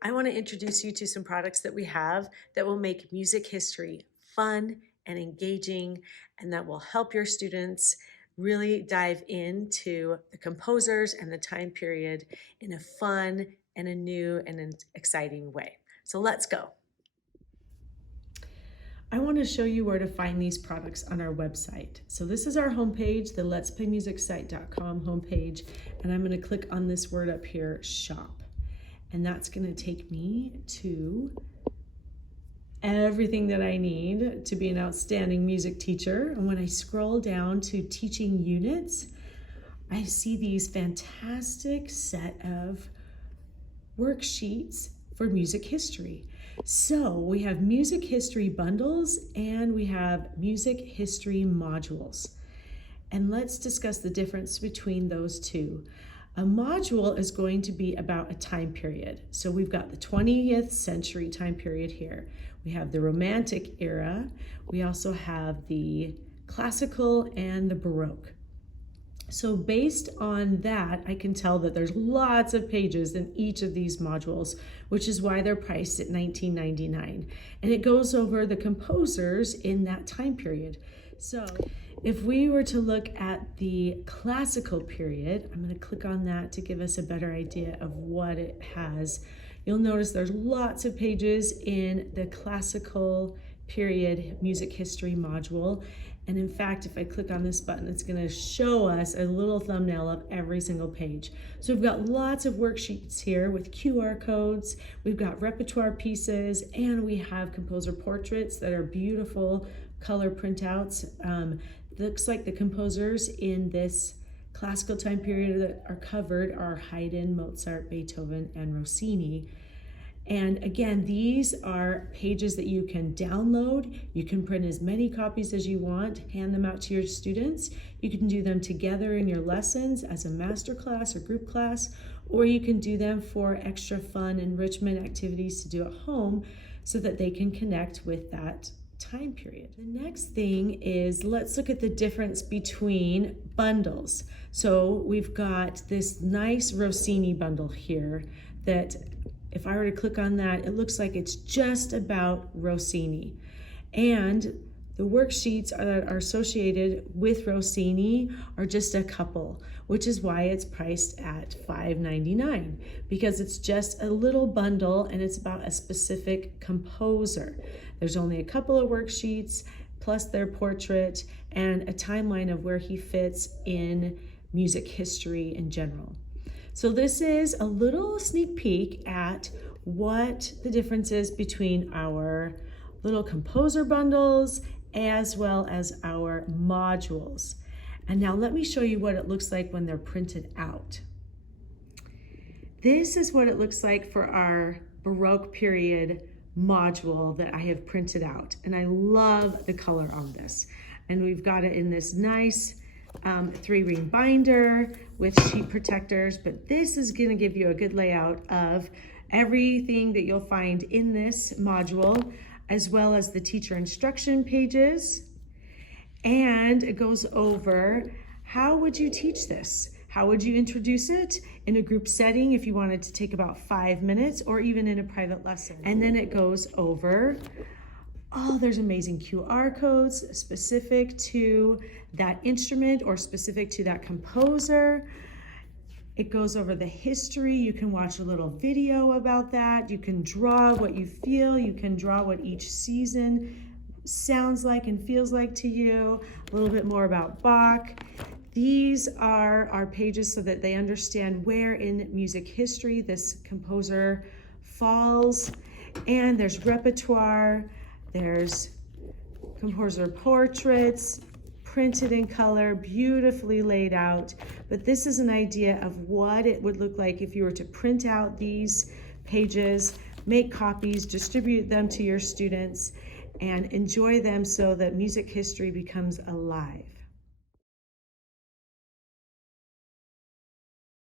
I want to introduce you to some products that we have that will make music history fun and engaging, and that will help your students really dive into the composers and the time period in a fun and a new and an exciting way. So let's go. I want to show you where to find these products on our website. So this is our homepage, the letsplaymusicsite.com homepage, and I'm going to click on this word up here, shop. And that's going to take me to everything that I need to be an outstanding music teacher. And when I scroll down to teaching units, I see these fantastic set of worksheets for music history. So we have music history bundles and we have music history modules. And let's discuss the difference between those two. A module is going to be about a time period. So we've got the 20th century time period here. We have the Romantic era. We also have the Classical and the Baroque. So based on that, I can tell that there's lots of pages in each of these modules, which is why they're priced at $19.99. And it goes over the composers in that time period. So if we were to look at the classical period, I'm going to click on that to give us a better idea of what it has. You'll notice there's lots of pages in the classical period music history module. And in fact, if I click on this button, it's going to show us a little thumbnail of every single page. So we've got lots of worksheets here with QR codes. We've got repertoire pieces, and we have composer portraits that are beautiful color printouts. Looks like the composers in this classical time period that are covered are Haydn, Mozart, Beethoven, and Rossini. And again, these are pages that you can download. You can print as many copies as you want, hand them out to your students. You can do them together in your lessons as a master class or group class, or you can do them for extra fun enrichment activities to do at home so that they can connect with that time period. The next thing is, let's look at the difference between bundles. So we've got this nice Rossini bundle here that if I were to click on that, it looks like it's just about Rossini. And the worksheets that are associated with Rossini are just a couple, which is why it's priced at $5.99, because it's just a little bundle and it's about a specific composer. There's only a couple of worksheets, plus their portrait and a timeline of where he fits in music history in general. So this is a little sneak peek at what the difference is between our little composer bundles as well as our modules. And now let me show you what it looks like when they're printed out. This is what it looks like for our Baroque period module that I have printed out. And I love the color on this. And we've got it in this nice 3-ring binder with sheet protectors, but this is going to give you a good layout of everything that you'll find in this module, as well as the teacher instruction pages. And it goes over how would you teach this? How would you introduce it in a group setting if you wanted to take about 5 minutes, or even in a private lesson? And then it goes over, oh, there's amazing QR codes specific to that instrument or specific to that composer. It goes over the history. You can watch a little video about that. You can draw what you feel. You can draw what each season sounds like and feels like to you. A little bit more about Bach. These are our pages so that they understand where in music history this composer falls. And there's repertoire. There's composer portraits, printed in color, beautifully laid out. But this is an idea of what it would look like if you were to print out these pages, make copies, distribute them to your students, and enjoy them so that music history becomes alive.